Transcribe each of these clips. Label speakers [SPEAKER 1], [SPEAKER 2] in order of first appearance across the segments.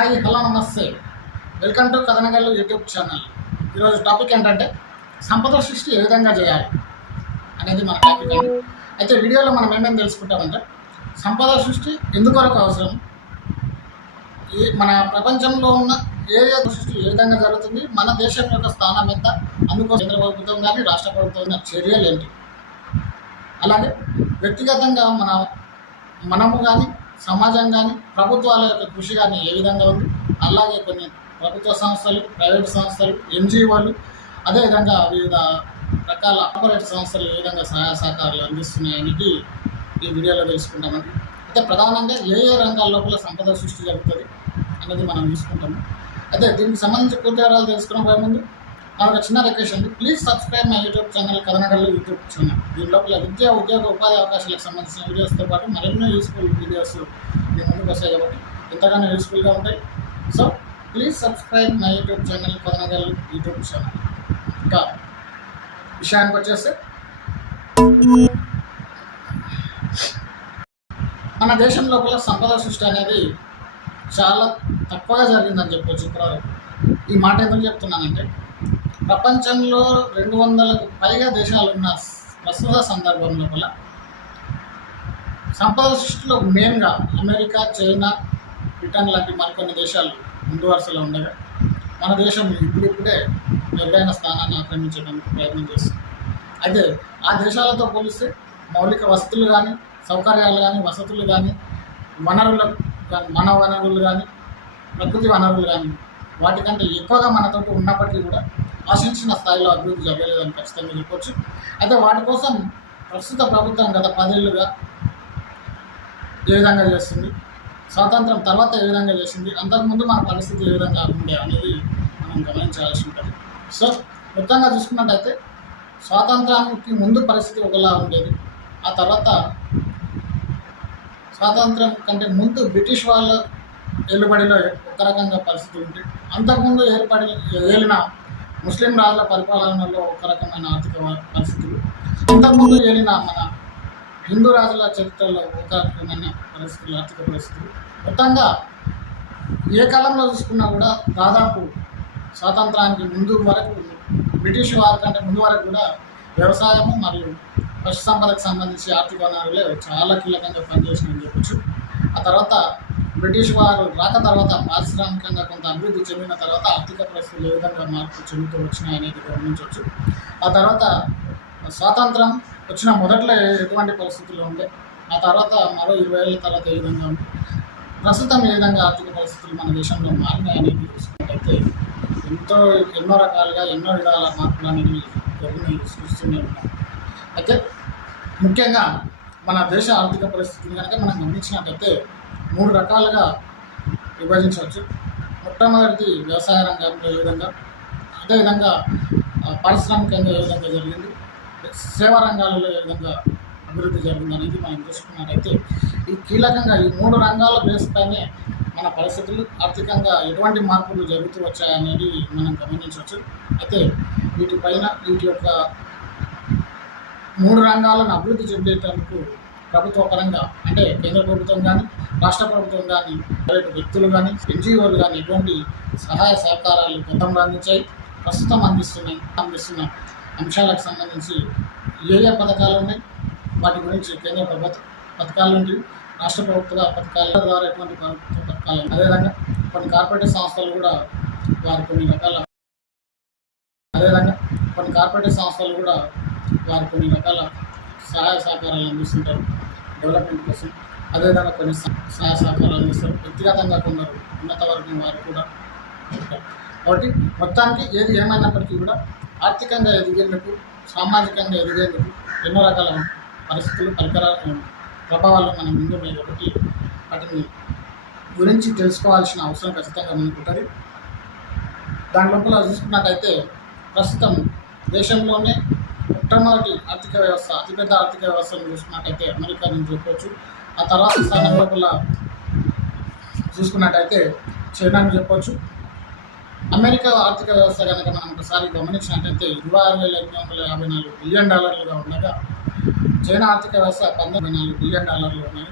[SPEAKER 1] hi hello నమస్తే welcome to Kathanagallu YouTube channel ఈరోజు topic ఏంటంటే సంపద సృష్టి ఏ విధంగా చేయాలి అనేది మన టాపిక్ అండి అయితే వీడియోలో మనం ఏమేమి తెలుసుకుంటామంటే సంపద సృష్టి ఎందుకొరకు అవసరం ఏ మన ప్రపంచంలో ఉన్న ఏ సృష్టి ఏ విధంగా జరుగుతుంది మన దేశం యొక్క స్థానం ఎంత అందుకోసం కేంద్ర ప్రభుత్వం కానీ రాష్ట్ర ప్రభుత్వం కానీ చర్యలు ఏంటి అలాగే వ్యక్తిగతంగా మన మనము కానీ సమాజం కానీ ప్రభుత్వాల యొక్క కృషి కానీ ఏ విధంగా ఉంది అలాగే కొన్ని ప్రభుత్వ సంస్థలు ప్రైవేట్ సంస్థలు ఎన్జిఓలు అదేవిధంగా వివిధ రకాల ఆపరేట్ సంస్థలు ఏ విధంగా సహాయ సహకారాలు అందిస్తున్నాయనేది ఈ వీడియోలో తెలుసుకుంటామండి అయితే ప్రధానంగా ఏ ఏ రంగాల లోపల సంపద సృష్టి జరుగుతుంది అనేది మనం చూసుకుంటాము అయితే దీనికి సంబంధించి పూర్తి వివరాలు తెలుసుకున్న ముందు నాకు చిన్న రిక్వెస్ట్ అండి please subscribe my YouTube channel Kathanagallu YouTube channel దీని లోపల విద్య ఉద్యోగ ఉపాధి అవకాశాలకు సంబంధించిన వీడియోస్తో పాటు మరెన్నో యూస్ఫుల్ వీడియోస్ మీ ముందు వస్తాయి కాబట్టి ఎంతగానో యూస్ఫుల్గా ఉంటాయి so please subscribe my YouTube channel Kathanagallu YouTube channel ఇంకా విషయానికి వచ్చేస్తే మన దేశం లోపల సంపద సృష్టి అనేది చాలా తక్కువగా జరిగిందని చెప్పొచ్చు ఇప్పుడు ఈ మాట ఎందుకు చెప్తున్నానంటే ప్రపంచంలో రెండు వందలకు పైగా దేశాలు ఉన్న ప్రస్తుత సందర్భం లోపల సంపద సృష్టిలో మెయిన్గా అమెరికా చైనా బ్రిటన్ లాంటి మరికొన్ని దేశాలు ముందు వరుసలో ఉండగా మన దేశం ఇప్పుడిప్పుడే మెరుగైన స్థానాన్ని ఆక్రమించడానికి ప్రయత్నం చేస్తుంది అయితే ఆ దేశాలతో పోలిస్తే మౌలిక వసతులు కానీ సౌకర్యాలు కానీ వసతులు కానీ వనరులు కానీ మన వనరులు కానీ ప్రకృతి వనరులు కానీ వాటికంటే ఎక్కువగా మనతో ఉన్నప్పటికీ కూడా ఆశించిన స్థాయిలో అభివృద్ధి జరగలేదని ఖచ్చితంగా చెప్పవచ్చు అయితే వాటి కోసం ప్రస్తుత ప్రభుత్వం గత పదేళ్ళుగా ఏ విధంగా చేస్తుంది స్వాతంత్రం తర్వాత ఏ విధంగా చేసింది అంతకుముందు మన పరిస్థితి ఏ విధంగా ఉండే అనేది మనం గమనించాల్సి ఉంటుంది సో మొత్తంగా చూసుకున్నట్టయితే స్వాతంత్రానికి ముందు పరిస్థితి ఒకలా ఉండేది ఆ తర్వాత స్వాతంత్రం కంటే ముందు బ్రిటిష్ వాళ్ళ ఏలుబడిలో ఒక రకంగా పరిస్థితి ఉంటే అంతకుముందు ఏర్పడి ఏలిన ముస్లిం రాజుల పరిపాలనలో ఒక రకమైన ఆర్థిక పరిస్థితులు ఇంతకుముందు జరిగిన మన హిందూ రాజుల చరిత్రలో ఒక రకమైన పరిస్థితులు ఆర్థిక పరిస్థితులు మొత్తంగా ఏ కాలంలో చూసుకున్నా కూడా దాదాపు స్వాతంత్రానికి ముందు వరకు బ్రిటిష్ వారి కంటే ముందు వరకు కూడా వ్యవసాయము మరియు పశు సంపదకు సంబంధించి ఆర్థిక వనరులే చాలా కీలకంగా పనిచేసినాయని చెప్పచ్చు ఆ తర్వాత బ్రిటిష్ వారు రాక తర్వాత పారిశ్రామికంగా కొంత అభివృద్ధి చెందిన తర్వాత ఆర్థిక పరిస్థితులు ఏ విధంగా మార్పు చెందుతూ వచ్చినాయి అనేది గమనించవచ్చు ఆ తర్వాత స్వాతంత్రం వచ్చిన మొదట్లో ఎటువంటి పరిస్థితులు ఉండే ఆ తర్వాత మరో ఇరవై ఏళ్ళ తర్వాత ఏ విధంగా ప్రస్తుతం ఏ విధంగా ఆర్థిక పరిస్థితులు మన దేశంలో మారినాయనేది అనేది చూసుకున్నట్టయితే ఎంతో ఎన్నో రకాలుగా ఎన్నో విధాల మార్పులు అనేవి కొన్ని చూస్తూనే ఉన్నాం అయితే ముఖ్యంగా మన దేశ ఆర్థిక పరిస్థితులు కనుక మనం గమనించినట్టయితే మూడు రకాలుగా విభజించవచ్చు మొట్టమొదటిది వ్యవసాయ రంగంలో ఏ విధంగా అదేవిధంగా పారిశ్రామికంగా ఏ విధంగా జరిగింది సేవా రంగాలలో ఏ విధంగా అభివృద్ధి జరిగింది అనేది మనం చూసుకున్నట్లయితే ఈ కీలకంగా ఈ మూడు రంగాల బేస్పైనే మన పరిస్థితులు ఆర్థికంగా ఎటువంటి మార్పులు జరుగుతూ వచ్చాయనేది మనం గమనించవచ్చు అయితే వీటిపైన వీటి యొక్క మూడు రంగాలను అభివృద్ధి చెందేటందుకు ప్రభుత్వ పరంగా అంటే కేంద్ర ప్రభుత్వం కానీ రాష్ట్ర ప్రభుత్వం కానీ ప్రైవేట్ వ్యక్తులు కానీ ఎన్జిఓలు కానీ ఎటువంటి సహాయ సహకారాలు గతంలో అందించాయి ప్రస్తుతం అందిస్తున్న అందిస్తున్న అంశాలకు సంబంధించి ఏ ఏ పథకాలు ఉన్నాయి వాటి గురించి కేంద్ర ప్రభుత్వ పథకాలు ఉంటాయి రాష్ట్ర ప్రభుత్వ పథకాల ద్వారా ఎటువంటి ప్రభుత్వ పథకాలు అదేవిధంగా కొన్ని కార్పొరేట్ సంస్థలు కూడా వారు కొన్ని రకాల అదేవిధంగా కొన్ని కార్పొరేట్ సంస్థలు కూడా వారు కొన్ని రకాల సహాయ సహకారాలు అందిస్తుంటారు డెవలప్మెంట్ కోసం అదేవిధంగా కొన్ని సహాయ సహకారాలు అందిస్తారు వ్యక్తిగతంగా కొందరు ఉన్నత వర్గం వారు కూడా కాబట్టి మొత్తానికి ఏది ఏమైనప్పటికీ కూడా ఆర్థికంగా ఎదిగేందుకు సామాజికంగా ఎదిగేందుకు ఎన్నో రకాల పరిస్థితులు పరికరాలు ప్రభావాలు మనం ముందు ఒకటి వాటిని గురించి తెలుసుకోవాల్సిన అవసరం ఖచ్చితంగా ఉంటుంది దాని లోపల చూసుకున్నట్టయితే ప్రస్తుతం దేశంలోనే మొట్టమొదటి ఆర్థిక వ్యవస్థ అతిపెద్ద ఆర్థిక వ్యవస్థను చూసుకున్నట్టయితే అమెరికా నుంచి చెప్పవచ్చు ఆ తర్వాత స్థానం చూసుకున్నట్టయితే చైనాను చెప్పవచ్చు అమెరికా ఆర్థిక వ్యవస్థ కనుక మనం ఒకసారి గమనించినట్టయితే ఇరవై ఆరు వేల ఎనిమిది వందల యాభై నాలుగు బిలియన్ డాలర్లుగా ఉండగా చైనా ఆర్థిక వ్యవస్థ పంతొమ్మిది నాలుగు బిలియన్ డాలర్లు ఉన్నాయి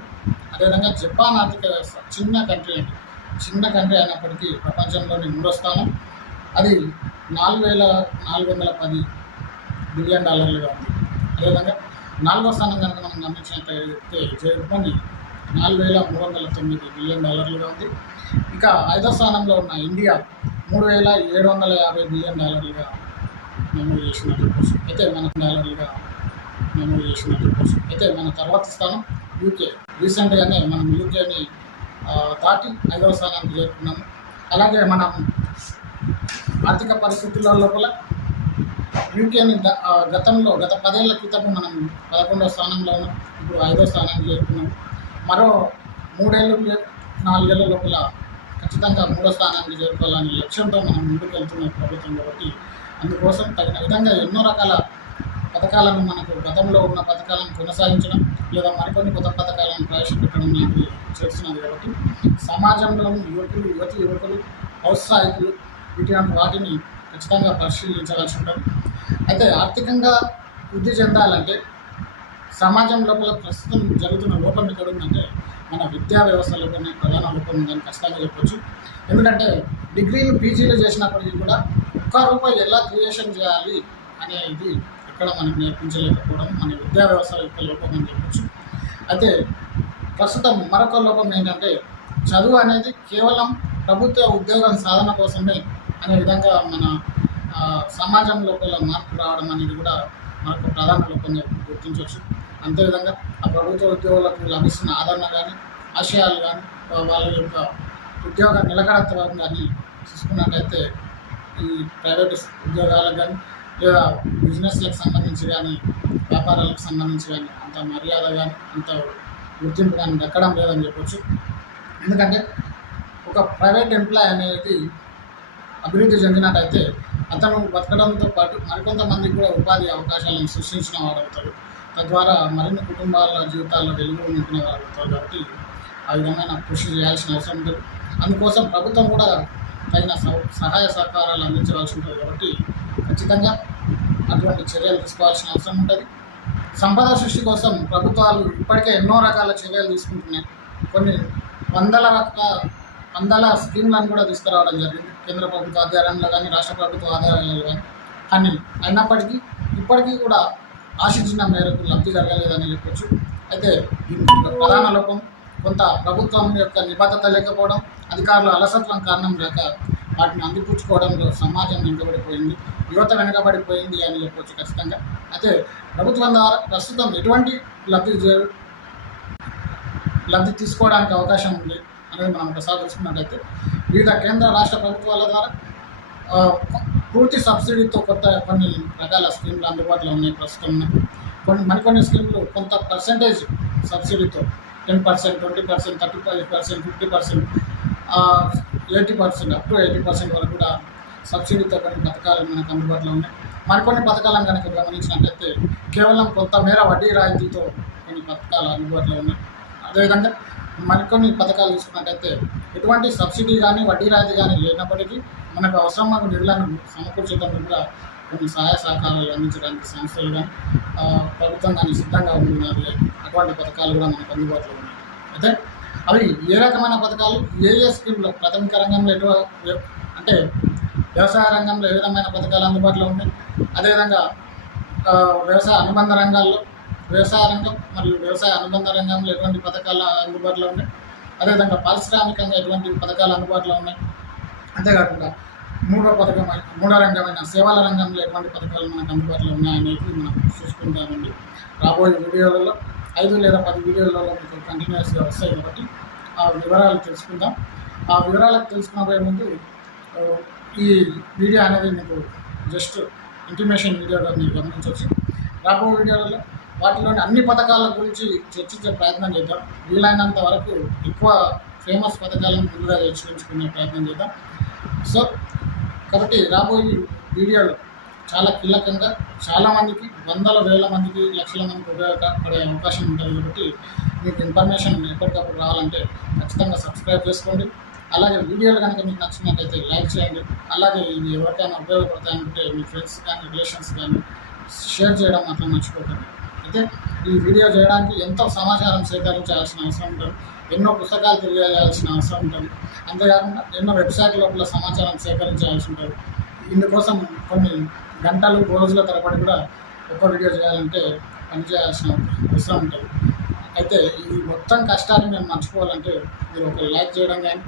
[SPEAKER 1] అదేవిధంగా జపాన్ ఆర్థిక వ్యవస్థ చిన్న కంట్రీ అండి చిన్న కంట్రీ అయినప్పటికీ ప్రపంచంలోని మూడో స్థానం అది నాలుగు వేల నాలుగు వందల పది బిలియన్ డాలర్లుగా ఉంది అదేవిధంగా నాలుగో స్థానం కనుక మనం గమనించినట్లయితే జర్మనీ నాలుగు వేల మూడు వందల తొమ్మిది బిలియన్ డాలర్లుగా ఉంది ఇక ఐదో స్థానంలో ఉన్న ఇండియా మూడు వేల ఏడు వందల యాభై బిలియన్ డాలర్లుగా నమోదు చేసినట్లు కోసం అయితే మన డాలర్లుగా నమోదు చేసినట్లు కోసం అయితే మన తర్వాత స్థానం యూకే రీసెంట్గానే మనం యూకేని దాటి ఐదవ స్థానానికి చేరుకున్నాము అలాగే మనం ఆర్థిక పరిస్థితుల లోపల యూకేని గతంలో గత పదేళ్ల క్రితము మనం పదకొండవ స్థానంలో ఉన్నాం ఇప్పుడు ఐదో స్థానానికి చేరుకున్నాం మరో మూడేళ్ళు నాలుగేళ్ల లోపల ఖచ్చితంగా మూడో స్థానానికి చేరుకోవాలనే లక్ష్యంతో మనం ముందుకు వెళ్తున్నాం ప్రభుత్వం కాబట్టి అందుకోసం తగిన విధంగా ఎన్నో రకాల పథకాలను మనకు గతంలో ఉన్న పథకాలను కొనసాగించడం లేదా మరికొన్ని కొత్త పథకాలను ప్రవేశపెట్టడం లాంటివి చేస్తున్నది కాబట్టి సమాజంలో యువకులు యువతి యువకులు ఔత్సాహికులు ఇటువంటి వాటిని ఖచ్చితంగా పరిశీలించవలసి ఉంటుంది అయితే ఆర్థికంగా వృద్ధి చెందాలంటే సమాజం లోపల ప్రస్తుతం జరుగుతున్న లోపం ఎక్కడ ఉందంటే మన విద్యా వ్యవస్థలోనే ప్రధాన లోపం ఉందని కష్టాలు చెప్పొచ్చు ఎందుకంటే డిగ్రీలు పీజీలు చేసినప్పటికీ కూడా ఒక్క రూపాయి ఎలా క్రియేషన్ చేయాలి అనేది ఇక్కడ మనం నేర్పించలేకపోవడం మన విద్యా వ్యవస్థ యొక్క లోపం అని చెప్పొచ్చు అయితే ప్రస్తుతం మరొక లోపం ఏంటంటే చదువు అనేది కేవలం ప్రభుత్వ ఉద్యోగం సాధన కోసమే అనే విధంగా మన సమాజం లోపల మార్పు రావడం అనేది కూడా మనకు ప్రధాన లోపంగా గుర్తించవచ్చు అంతేవిధంగా ఆ ప్రభుత్వ ఉద్యోగులకు లభిస్తున్న ఆదరణ కానీ ఆశయాలు కానీ వాళ్ళ యొక్క ఉద్యోగ నిలకడత్వం కానీ చూసుకున్నట్లయితే ఈ ప్రైవేట్ ఉద్యోగాలకు కానీ లేదా బిజినెస్లకు సంబంధించి కానీ వ్యాపారాలకు సంబంధించి కానీ అంత మర్యాద కానీ అంత గుర్తింపు కానీ దక్కడం లేదని చెప్పొచ్చు ఎందుకంటే ఒక ప్రైవేట్ ఎంప్లాయ్ అనేది అభివృద్ధి చెందినట్టయితే అతను బతకడంతో పాటు మరికొంతమందికి కూడా ఉపాధి అవకాశాలను సృష్టించిన వాడు అవుతాడు తద్వారా మరిన్ని కుటుంబాల జీవితాల్లో వెలుగు నింపిన వాడు కాబట్టి ఆ విధమైన కృషి చేయాల్సిన అవసరం ఉంటుంది అందుకోసం ప్రభుత్వం కూడా తగిన సహాయ సహకారాలు అందించవలసి ఉంటుంది కాబట్టి ఖచ్చితంగా అటువంటి చర్యలు తీసుకోవాల్సిన అవసరం ఉంటుంది సంపద సృష్టి కోసం ప్రభుత్వాలు ఇప్పటికే ఎన్నో రకాల చర్యలు తీసుకుంటున్నాయి కొన్ని వందల వందల స్కీమ్లను కూడా తీసుకురావడం జరిగింది కేంద్ర ప్రభుత్వ ఆధ్వర్యంలో కానీ రాష్ట్ర ప్రభుత్వ ఆధ్వర్యంలో కానీ అన్ని అయినప్పటికీ ఇప్పటికీ కూడా ఆశించిన మేరకు లబ్ధి జరగలేదని చెప్పొచ్చు అయితే ప్రధాన లోపం కొంత ప్రభుత్వం యొక్క నిబద్ధత లేకపోవడం అధికారుల అలసత్వం కారణం లేక వాటిని అందిపుచ్చుకోవడంలో సమాజం వెనుకబడిపోయింది యువత వెనుకబడిపోయింది అని చెప్పొచ్చు ఖచ్చితంగా అయితే ప్రభుత్వం ద్వారా ప్రస్తుతం ఎటువంటి లబ్ధి లబ్ధి తీసుకోవడానికి అవకాశం ఉంది అనేది మనం ప్రసాదించినట్లయితే వివిధ కేంద్ర రాష్ట్ర ప్రభుత్వాల ద్వారా పూర్తి సబ్సిడీతో కొత్త కొన్ని రకాల స్కీమ్లు అందుబాటులో ఉన్నాయి ప్రస్తుతం కొన్ని మరికొన్ని స్కీమ్లు కొంత పర్సంటేజ్ సబ్సిడీతో ten percent twenty percent thirty five percent fifty percent eighty percent up to eighty percent వరకు కూడా సబ్సిడీతో కొన్ని పథకాలు మనకు అందుబాటులో ఉన్నాయి మరికొన్ని పథకాలను కనుక గమనించినట్లయితే కేవలం కొంత మేర వడ్డీ రాయితీతో కొన్ని పథకాలు అందుబాటులో ఉన్నాయి అదేవిధంగా మరికొన్ని పథకాలు తీసుకున్నట్టయితే ఎటువంటి సబ్సిడీ కానీ వడ్డీ రాయితీ కానీ లేనప్పటికీ మనకు అవసరమైన నిధులను సమకూర్చడం కూడా కొన్ని సహాయ సహకారాలు అందించడానికి సంస్థలు కానీ ప్రభుత్వం కానీ సిద్ధంగా ఉన్నారు అటువంటి పథకాలు కూడా మనకు అందుబాటులో ఉన్నాయి అయితే అవి ఏ రకమైన పథకాలు ఏ ఏ స్కీమ్లో ప్రాథమిక రంగంలో ఎటు అంటే వ్యవసాయ రంగంలో ఏ విధమైన పథకాలు అందుబాటులో ఉన్నాయి అదేవిధంగా వ్యవసాయ అనుబంధ రంగాల్లో వ్యవసాయ రంగం మరియు వ్యవసాయ అనుబంధ రంగంలో ఎటువంటి పథకాలు అందుబాటులో ఉన్నాయి అదేవిధంగా పారిశ్రామికంగా ఎటువంటి పథకాలు అందుబాటులో ఉన్నాయి అంతేకాకుండా మూడో పథకం మూడో రంగమైన సేవల రంగంలో ఎటువంటి పథకాలు మనకు అందుబాటులో ఉన్నాయనేది మనం చూసుకుంటామండి రాబోయే వీడియోలలో ఐదు లేదా పది వీడియోలలో మీకు కంటిన్యూస్గా వస్తాయి కాబట్టి ఆ వివరాలు తెలుసుకుందాం ఆ వివరాలకు తెలుసుకునే ముందు ఈ వీడియో అనేది మీకు జస్ట్ ఇంటిమేషన్ వీడియోగా మీరు గమనించవచ్చు రాబోయే వీడియోలలో వాటిలోని అన్ని పథకాల గురించి చర్చించే ప్రయత్నం చేద్దాం వీలైనంత వరకు ఎక్కువ ఫేమస్ పథకాలను ముందుగా చర్చించుకునే ప్రయత్నం చేద్దాం సో కాబట్టి రాబోయే వీడియోలో చాలా కీలకంగా చాలామందికి వందల వేల మందికి లక్షల మందికి ఉపయోగపడే అవకాశం ఉంటుంది కాబట్టి మీకు ఇన్ఫర్మేషన్ ఎప్పటికప్పుడు రావాలంటే ఖచ్చితంగా సబ్స్క్రైబ్ చేసుకోండి అలాగే వీడియోలు కనుక మీకు నచ్చినట్లయితే లైక్ చేయండి అలాగే ఇది ఎవరికైనా ఉపయోగపడతాయంటే మీ ఫ్రెండ్స్ కానీ రిలేషన్స్ కానీ షేర్ చేయడం మాత్రం మర్చిపోకండి అయితే ఈ వీడియో చేయడానికి ఎంతో సమాచారం సేకరించాల్సిన అవసరం ఉంటుంది ఎన్నో పుస్తకాలు తెలియజేయాల్సిన అవసరం ఉంటుంది అంతేకాకుండా ఎన్నో వెబ్సైట్ లోపల సమాచారం సేకరించాల్సి ఉంటుంది ఇందుకోసం కొన్ని గంటలు రోజుల తరబడి కూడా ఒక వీడియో చేయాలంటే పనిచేయాల్సిన అవసరం ఉంటుంది అయితే ఈ మొత్తం కష్టాన్ని మేము మర్చిపోవాలంటే మీరు ఒక లైక్ చేయడం కానీ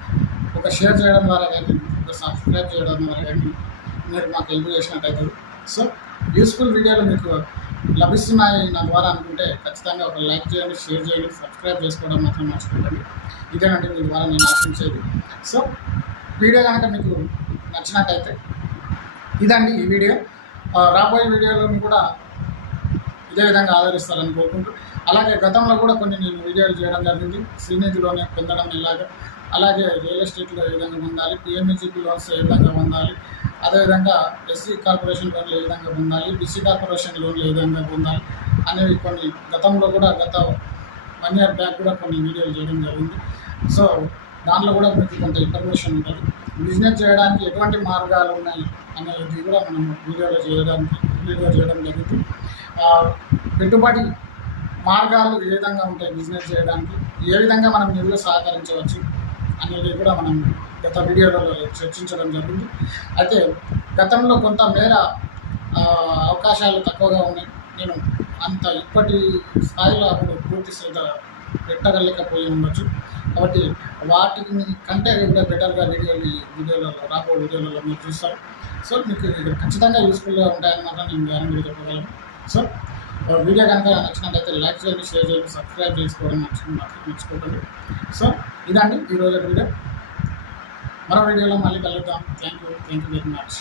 [SPEAKER 1] ఒక షేర్ చేయడం ద్వారా కానీ ఒక సబ్స్క్రైబ్ చేయడం ద్వారా కానీ మీరు మాకు హెల్ప్ చేసినట్టయితే సో యూస్ఫుల్ వీడియోలు మీకు లభిస్తున్నాయి నా ద్వారా అనుకుంటే ఖచ్చితంగా ఒక లైక్ చేయండి షేర్ చేయండి సబ్స్క్రైబ్ చేసుకోవడం మాత్రం మర్చిపోకండి ఇదేనంటే మీ ద్వారా నేను ఆశించేది సో వీడియో కనుక మీకు నచ్చినట్టయితే ఇదండి ఈ వీడియో రాబోయే వీడియోలను కూడా ఇదే విధంగా ఆదరిస్తారని కోరుకుంటూ అలాగే గతంలో కూడా కొన్ని నేను వీడియోలు చేయడం జరిగింది శ్రీనిధిలోనే పొందడం ఇలాగా అలాగే రియల్ ఎస్టేట్లో ఏ విధంగా పొందాలి పిఎంఈజీపీ లోన్స్ ఏ విధంగా పొందాలి అదేవిధంగా ఎస్సీ కార్పొరేషన్ లోన్లు ఏ విధంగా పొందాలి బీసీ కార్పొరేషన్ లోన్లు ఏ విధంగా పొందాలి అనేవి కొన్ని గతంలో కూడా గత వన్ ఇయర్ బ్యాక్ కూడా కొన్ని వీడియోలు చేయడం జరిగింది సో దాంట్లో కూడా మీకు కొంత ఇన్ఫర్మేషన్ ఉంటుంది బిజినెస్ చేయడానికి ఎటువంటి మార్గాలు ఉన్నాయి అనేది కూడా మనం వీడియోలో చేయడానికి వీడియో చేయడం జరిగింది పెట్టుబడి మార్గాలు ఏ విధంగా ఉంటాయి బిజినెస్ చేయడానికి ఏ విధంగా మనం ఇందులో సహకరించవచ్చు అనేది కూడా మనం గత వీడియోలో చర్చించడం జరిగింది అయితే గతంలో కొంతమేర అవకాశాలు తక్కువగా ఉన్నాయి నేను అంత ఇప్పటి స్థాయిలో అప్పుడు పూర్తి శ్రద్ధ పెట్టగలకపోయి ఉండొచ్చు కాబట్టి వాటిని కంటే కూడా బెటర్గా వీడియోలు వీడియోలలో రాబో వీడియోలలో మీరు చూస్తారు సో మీకు ఖచ్చితంగా యూస్ఫుల్గా ఉంటాయని మాత్రం నేను గ్యారంటీ చెప్పగలను సో వీడియో కనుక నచ్చినట్లయితే లైక్ చేయండి షేర్ చేయండి సబ్స్క్రైబ్ చేసుకోవడం నచ్చుకుని మాత్రం నచ్చుకోకండి సో ఇదండి ఈరోజు వీడియో మరో వీడియోలో మళ్ళీ కలుగుతాం thank you thank you very much